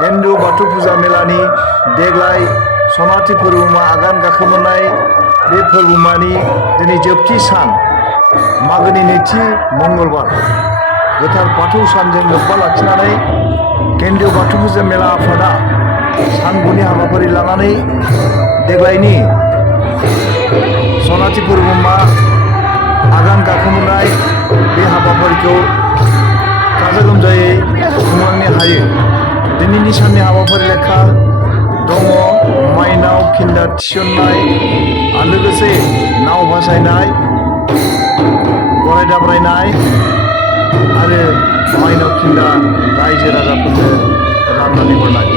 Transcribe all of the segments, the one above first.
केन्द्र बाथौ फुजा मेलानि देग्लाय सनाथि फोरबुमा आगान गाखोमोननाय बे फोरबुमानि दिनै जोबथि सान मागोनि नैथि मंगलबार गोथार बाथौ सानजों लोब्बा लाखिनानै केन्द्रीय बाथौ फुजा मेला आफादा सानगुनि हाबाफारि लानानै देग्लायनि सनाथि फोरबुमा आगान गाखोमोननाय बे हाबाफारिखौ गाजा गोमजायै खुंलांनो हायो। दिनैनि साननि हाबाफारि लेखा दङ माइनाव खिन्दा थिसननाय आरो लोगोसे नाव भासायनाय, गराय दाब्रायनाय आरो माइनाव खिन्दा रायजो राजाफोरनो राननानै हरनाय।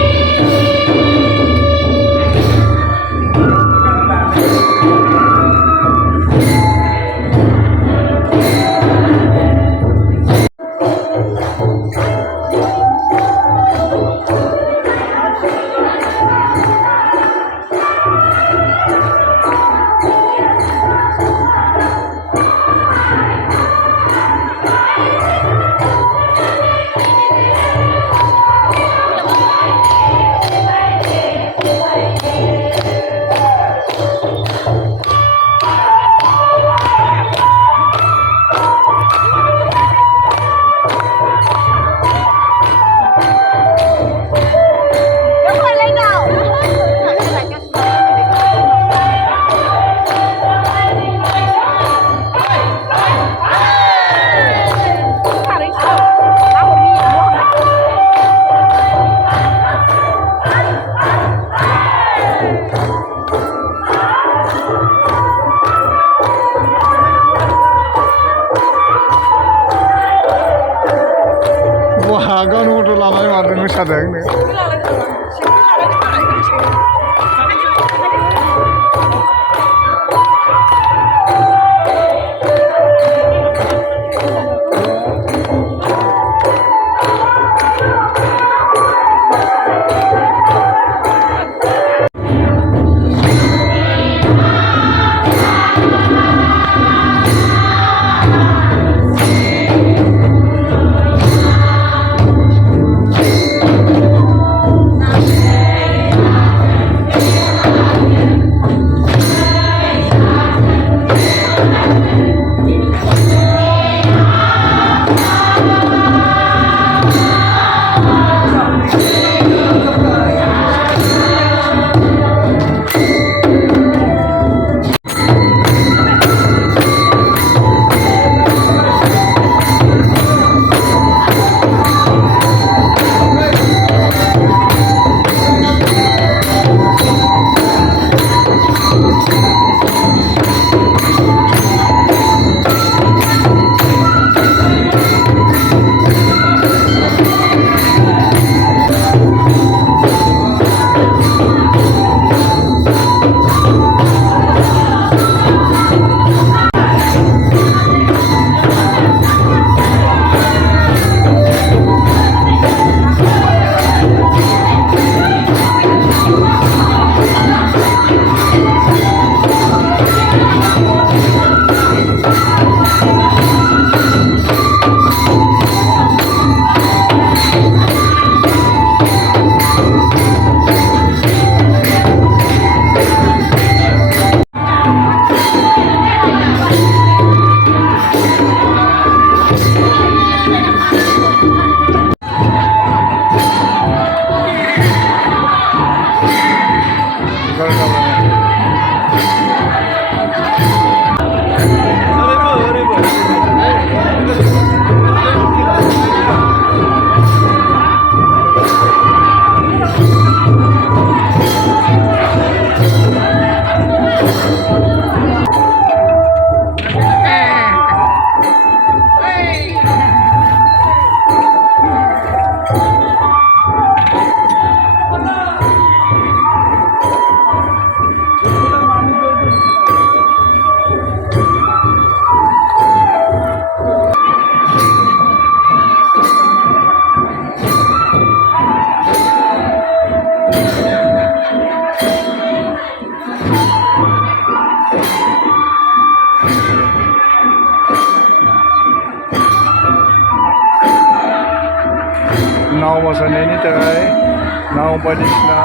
Wah, gaunu motor lama ni marun mosadang ni. जाबाय नाव बायदिसिना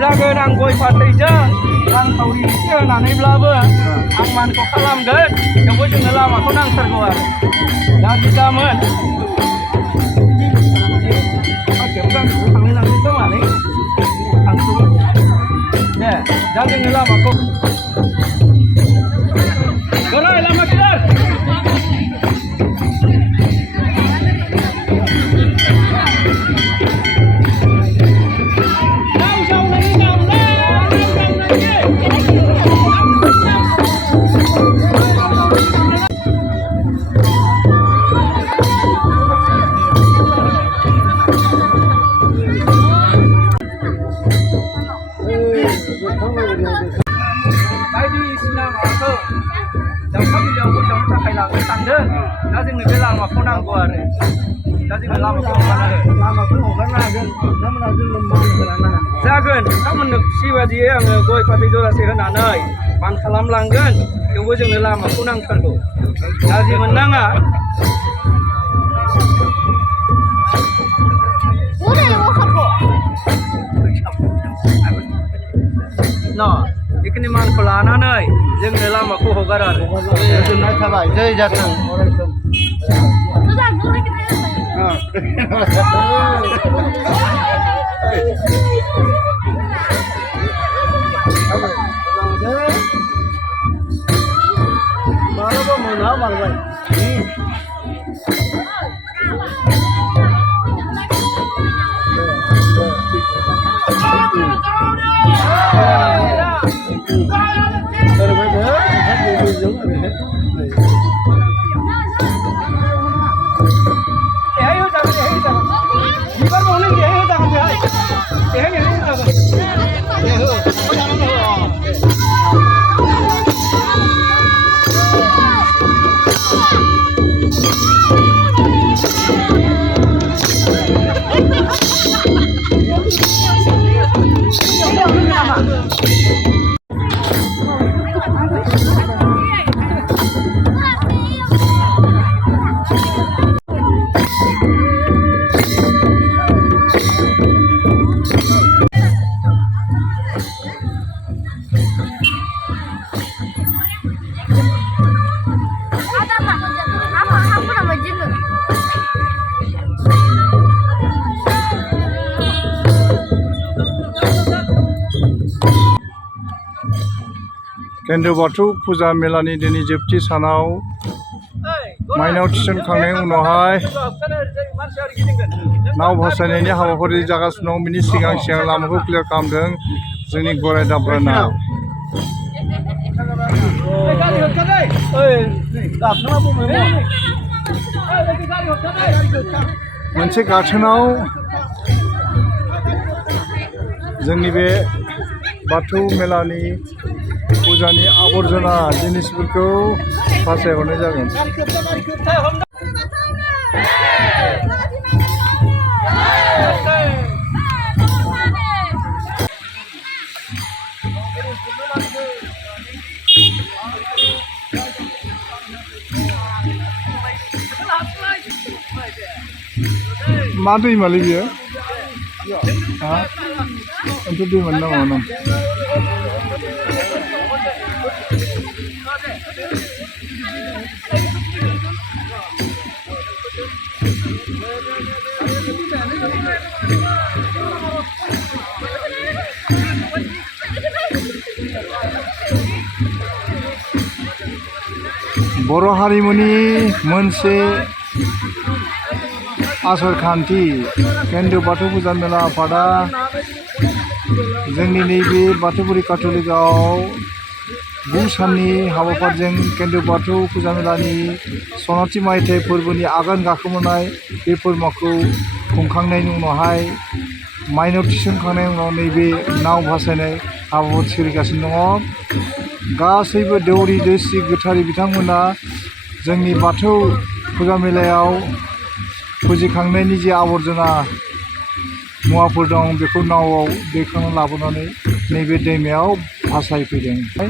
जागोन आं गय फाथैजों रांखावरि एसे होनानैब्लाबो आं मानखौ खालामगोन थेवबो जोंनो लामाखौ नांथारगौ आरो गाज्रि दामोन थांलाय लांनो खोमालै थांथ'गोन दे दा जोंनो लामाखौ बोराय लामा क्लियार बायदिसिना माबाखौ दाउसा बिलाइयावबो दाउनो थाखाय लांनो सानदों दा जोंनो बे लामाखौ नांगौ आरो दा जोङो लामाखौ हगारनो हागोन नोंथांमोना जोंनो मान होलांनो जागोन नोंथांमोननो खुसि बादियै आङो गय फाथै जरासे होनानै मान खालामलांगोन थेवबो जोंनो लामाखौ नांथारगौ गाज्रि मोननाङा बेखिनि मानखौ लानानै जोंनो लामाखौ हगार आरो गोजोननाय थाबाय जै जाथों मालाबा मोना मारबाय केन्द्र बाथौ फुजा मेलानि दिनै जोबथि सानाव माइनाव थिसनखांनायनि उनावहाय नाव भासायनायनि हाबाफारि जागासिनो दं। बिनि सिगां सिगां लामाखौ क्लियार खालामदों जोंनि गराय दाब्राना। मोनसे गाथोनाव जोंनि बे बाथौ मेलानि फुजानि आबर्जना जिनिसफोरखौ फासायहरनाय जागोन। मा दैमालै बियो? हा? आंथ' दैमानि नामाव बर' हारिमुनि मोनसे आसार खान्थि केन्द्र बाथौ फुजा मेला आफादा जोंनि नैबे बाथौपुरि काथलिकआव 2 साननि हाबाफारिजों केन्द्र बाथौ फुजा मेलानि सनाथि मायथाइ फोरबोनि आगान गाखोमोननाय बे फोरबोखौ खुंखांनायनि उनावहाय माइनाव थिसनखांनायनि उनाव नैबे नाव भासायनाय हाबाफारि सोलिगासिनो दङ। गासैबो दौरि दैसि गोथारि बिथांमोना जोंनि बाथौ फुजा मेलायाव फुजिखांनायनि जे आबर्जना मुवाफोर दं बेखौ नावआव दैखांना लाबोनानै नैबे दैमायाव भासायफैदों।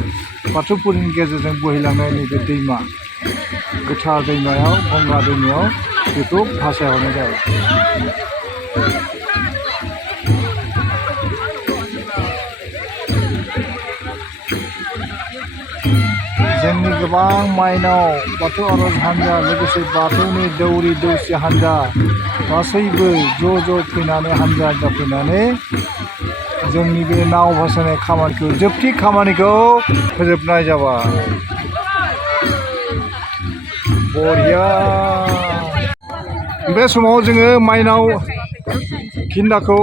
बाथौफोरनि गेजेरजों बोहैलांनाय नैबे दैमा गोथार दैमायाव गंगा दैमायाव बेखौ भासायहरनाय जाबाय। जोंनि गोबां माइनाव बाथौ आर'ज हान्जा लोगोसे बाथौनि दौरि दौसि हान्जा गासैबो ज' फैनानै हान्जा फैनानै जोंनि बे नाव भासायनाय खामानिखौ जोबथि खामानिखौ फोजोबनाय जाबाय। बरिया। बे समाव जोङो माइनाव खिन्दाखौ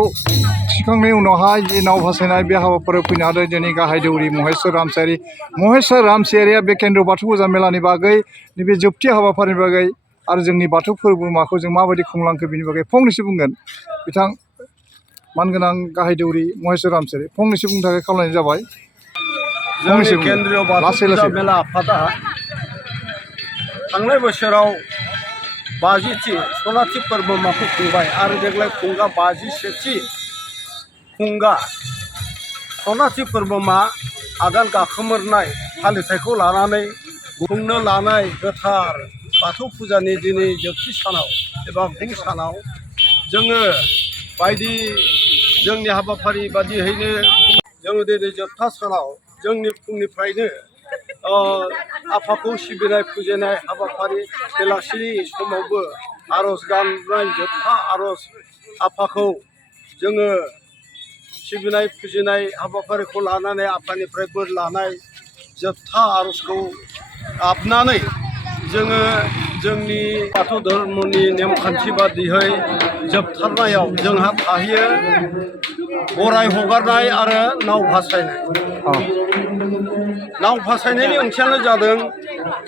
थिखांनायनि उनावहाय जे नाव भासायनाय बे हाबाफारियाव फैनो हादों जोंनि गाहाय दौरि महेस्वर रामसियारि। महेस्वर रामसियारिया बे केन्द्र बाथौ फुजा मेलानि बागै नैबे जोबथि हाबाफारिनि बागै आरो जोंनि बाथौ फोरबोमाखौ जों माबायदि खुंलांखो बेनि बागै फंनैसो बुंगोन। बिथां मानगोनां गाहाय दौरि महेस्वर रामसियारि फंनैसो बुंनो थाखाय खावलायनाय जाबाय। जोंनि केन्द्रीय बाथौ फुजा मेला आफादा थांनाय बोसोराव 50थि सनाथि फोरबोमाखौ खुंबाय आरो देग्लाय खुंगा 51थि खुंगा सनाथि फोरबोमा आगान गाखोमोरनाय फालिथायखौ लानानै खुंनो लानाय गोथार बाथौ फुजानि दिनै जोबथि सानाव एबा 2 सानाव जोङो बायदि जोंनि हाबाफारि बादियैनो जोङो दिनै जोबथा सानाव जोंनि फुंनिफ्रायनो आफाखौ सिबिनाय फुजिनाय हाबाफारि बेलासिनि समावबो आर'ज गाबनाय जोबथा आर'ज आफाखौ जोङो सिबिनाय फुजिनाय हाबाफारिखौ लानानै आफानिफ्राय बोर लानाय जोबथा आर'जखौ गाबनानै जोङो जोंनि बाथौ धर्मनि नेमखान्थि बादियै जोबथारनायाव जोंहा थाहैयो गराय हगारनाय आरो नाव भासायनाय। नाव भासायनायनि ओंथियानो जादों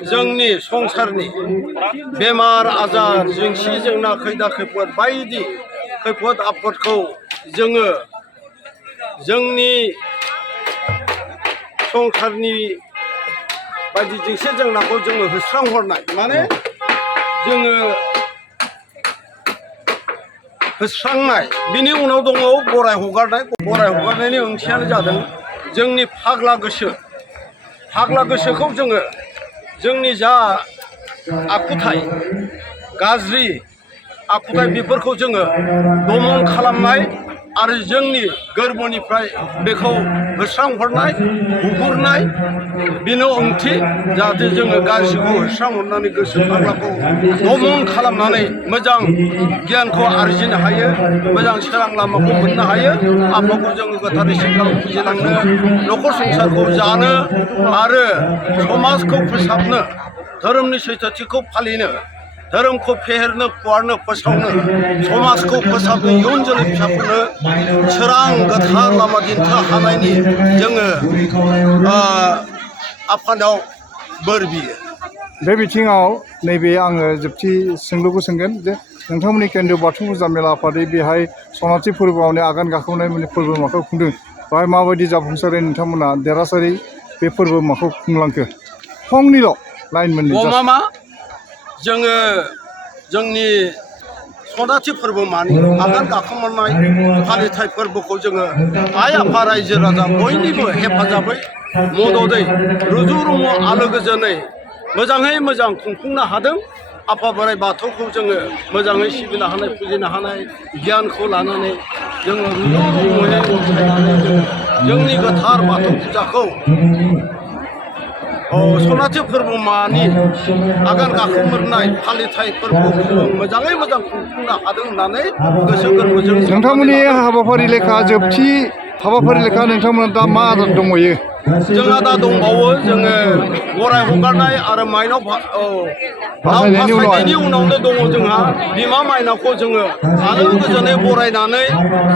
जोंनि संसारनि बेमार आजार जेंसि जेंना खैदा खैफोद बायदि खैफोद आफोदखौ जोङो जोंनि संसारनि बायदि जेंसि जेंनाखौ जोङो होस्रांहरनाय माने जोङो होस्रांनाय। बिनि उनाव दङ गराय हगारनाय। गराय हगारनायनि ओंथियानो जादों जोंनि फाग्ला गोसोखौ जोङो जोंनि जा आखुथाय गाज्रि आखुथाय बेफोरखौ जोङो दमन खालामनाय आरो जोंनि गोरबोनिफ्राय बेखौ होस्रांहरनाय हुहुरनाय बेनो ओंथि जाहाथे जोङो गाज्रिखौ होस्रांहरनानै गोसो फाग्लाखौ दमन खालामनानै मोजां गियानखौ आरजिनो हायो मोजां सोरां लामाखौ मोननो हायो आफाखौ जोङो गोथारै सिगाङाव फुजिलांनो न'खर संसारखौ जानो आरो समाजखौ फोसाबनो धोरोमनि सैथोथिखौ फालिनो धोरोमखौ फेहेरनो फुवारनो फोसावनो समाजखौ फोसाबनो इयुन जोलै फिसाफोरनो सोरां गोथार लामा दिन्थिनो हानायनि जोङो आफानाव बोर बियो। बे बिथिङाव नैबे आङो जोबथि सोंलुखौ सोंगोन जे नोंथांमोननि केन्द्रीय बाथौ फुजा मेला आफादै बेहाय सनाथि फोरबोआवनो आगान गाखोनाय मोनसे फोरबो माखौ खुंदों बेहाय माबायदि जाफुंसारै नोंथांमोना देरहासारै बे फोरबो माखौ खुंलांखो फंनिल' लाइन मोननै गमामा जोङो जोंनि सनाथि फोरबो मानि आगान गाखोमोननाय फालिथाय फोरबोखौ जोङो आइ आफा रायजो राजा बयनिबो हेफाजाबै मददै रुजु रुमु आलो गोजोनै मोजाङै मोजां खुंफुंनो हादों। आफा बोराइ बाथौखौ जोङो मोजाङै सिबिनो हानाय फुजिनो हानाय गियानखौ लानानै जोङो रुजु रुमुयै अनसायनानै जोंनि गोथार बाथौ फुजाखौ सनाथि फोरबो मानि आगान गाखोमोरनाय फालिथाय फोरबोखौ मोजाङै मोजां खुंफुंनो हादों होननानै गोसो गोरबोजों नोंथांमोननि हाबाफारि लेखा जोबथि हाबाफारि लेखा नोंथांमोना दा मा आदब दंबायो? जोंहा दा दंबावो जोङो गराय हगारनाय आरो माइनाव फासायनायनि उनावनो दङ जोंहा बिमा माइनावखौ जोङो आलो गोजोनै बरायनानै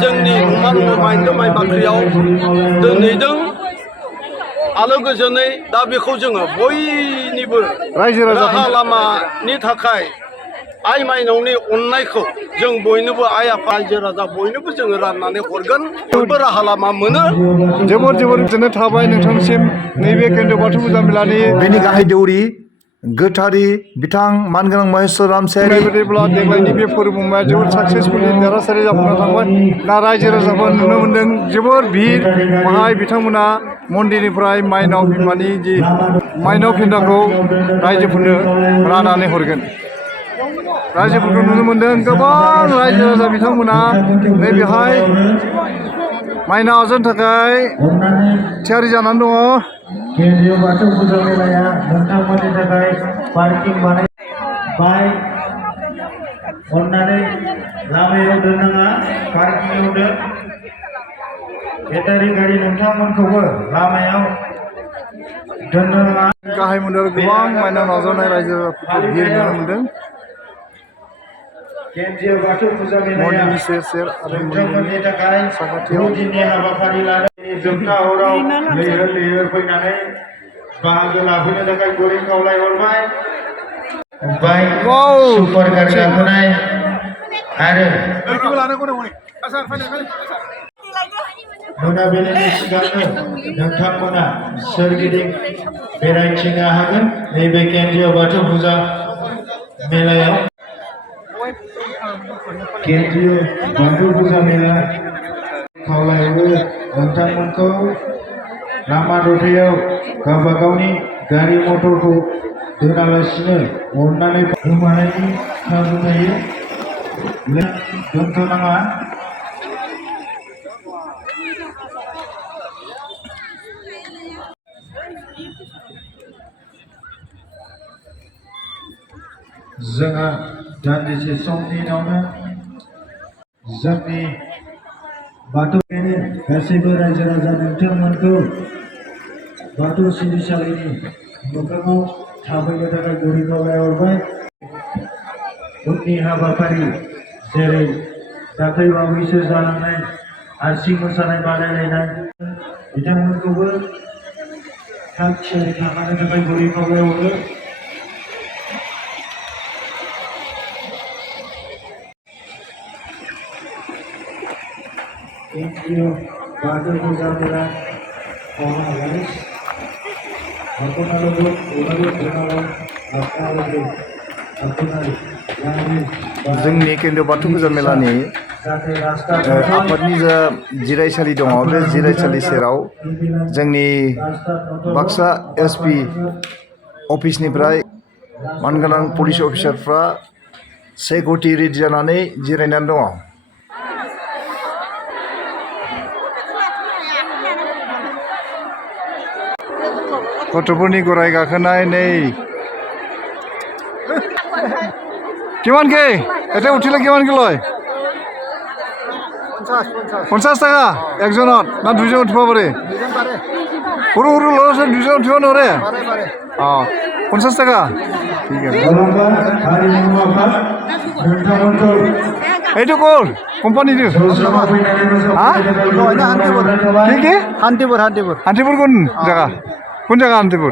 जोंनि नमा न'आव माइन्दो माइ बाख्रियाव दोनहैदों आलो गोजोनै। दा बेखौ जोङो बयनिबो राहा लामानि थाखाय आइ माइनावनि अननायखौ जों बयनोबो आइ आफा रायजो राजा बयनोबो जोङो राननानै हरगोन बयबो राहा लामा मोनो। जोबोर गोजोननाय थाबाय नोंथांनिसिम नैबे केन्द्रीय बाथौ फुजा मेलानि बेनि गाहाय दौरि गोथारि बिथां मानगोनां महेश्वर रामसायारि बायदिब्ला देग्लायनि बे फोरबोआ जोबोद साक्सेसफुलि देरहासारै जाफुंना थांबाय। दा रायजो राजाफोर नुनो मोन्दों जोबोर भिर बाहाय बिथांमोना मन्दिरनिफ्राय माइनाव बिमानि जि माइनाव खेन्दाखौ रायजोफोरनो राननानै हरगोन। रायजोफोरखौ नुनो मोन्दों गोबां रायजो राजा बिथांमोना नैबेहाय माइनाव आजावनो थाखाय थियारि जानानै दङ। केन्द्रीय बाथौ फुजा मेलाया नोंथांमोननि थाखाय पार्किं बानाय बाइक अननानै लामायाव दोननाङा पार्किंआव दोन। बेटारि गारि नोंथांमोनखौबो लामायाव दोननो नाङा। गाहाय मन्दिराव गोबां माइनाव नाजावनाय रायजो राजाफोरखौ भिर नुनो मोन्दों। केन्द्रीय बाथौ फुजा मेलाया मन्दिरनि सेर सेर आरो नोंथांमोननि थाखाय साखाथियाव दिननि हाबाफारि लानानै जोबथा हराव लैहोर लैहोर फैनानै बाहागो लाफैनो थाखाय गुरै खावलायहरबाय। बाइक सुपार कार गाखोनाय आरो मोनाबिलिनि सिगांनो नोंथांमोना सोरगिदिं बेरायथिंनो हागोन नैबे केन्द्रीय बाथौ फुजा मेलायाव। केन्द्रीय बाथौ फुजा मेला खावलायहरो नोंथांमोनखौ लामा दथायाव गावबा गावनि गारि मटरखौ दोनालासिनो अननानै गोमानायनि खाबु थायो दोनथ'नाङा। जोंहा दान्दिसे समनि उनावनो जोंनि बाथौनि गासैबो रायजो राजा नोंथांमोनखौ बाथौ सिबिसालिनि मोखाङाव थाफैनो थाखाय गुरै खावलायहरबाय। उननि हाबाफारि जेरै दाख्लै बावैसो जालांनाय आरसि मोसानाय बादायलायनाय बिथांमोनखौबो थाग थियारि थानो थाखाय गुरै खावलायहरो। केन्द्रीय बाथौ फुजा मेला जोंनि केन्द्रीय बाथौ फुजा मेलानि आफादनि जा जिरायसालि दङ बे जिरायसालि सेराव जोंनि बाक्सा एसपि अफिसनिफ्राय मानगोनां पुलिस अफिसारफ्रा सिकिउरिटि रेडि जानानै जिरायनानै दङ। गथ'फोरनि गराय गाखोनाय नै কিমান কে এটা উঠিলে কিমান কে লয় 50 টাকা একজনত না দুইজন উঠিব পাৰে সৰু সৰু ল'ৰা ছোৱালী দুইজন উঠিব নোৱাৰে অঁ 50 টাকা ঠিক আছে এইটো ক'ৰ কোম্পানীটো হা কি কি শান্তিপুৰ শান্তিপুৰ কোন জেগা কোন জেগা শান্তিপুৰ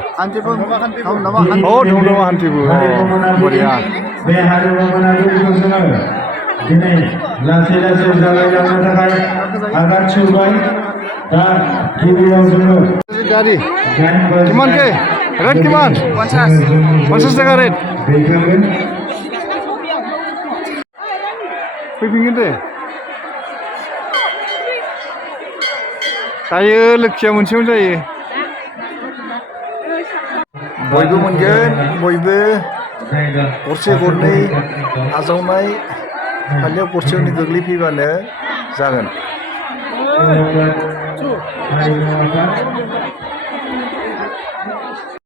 অ ধুমধুমা শান্তিপুৰ বঢ়িয়া बे हारिमु मोनाबिलिखौ जोङो दिनै लासै लासै जागायलांनो थाखाय आगान सुरबाय दा गिबियाव जोङो गारि किमान के रेट किमान 50 टाका रेट दैखांगोन फैफिनगोन दे जायो लोखिया मोनसेयावनो जायो बयबो मोनगोन बयबो गरसे गरनै आजावनाय खालियाव गरसेयावनो गोग्लैफैबानो जागोन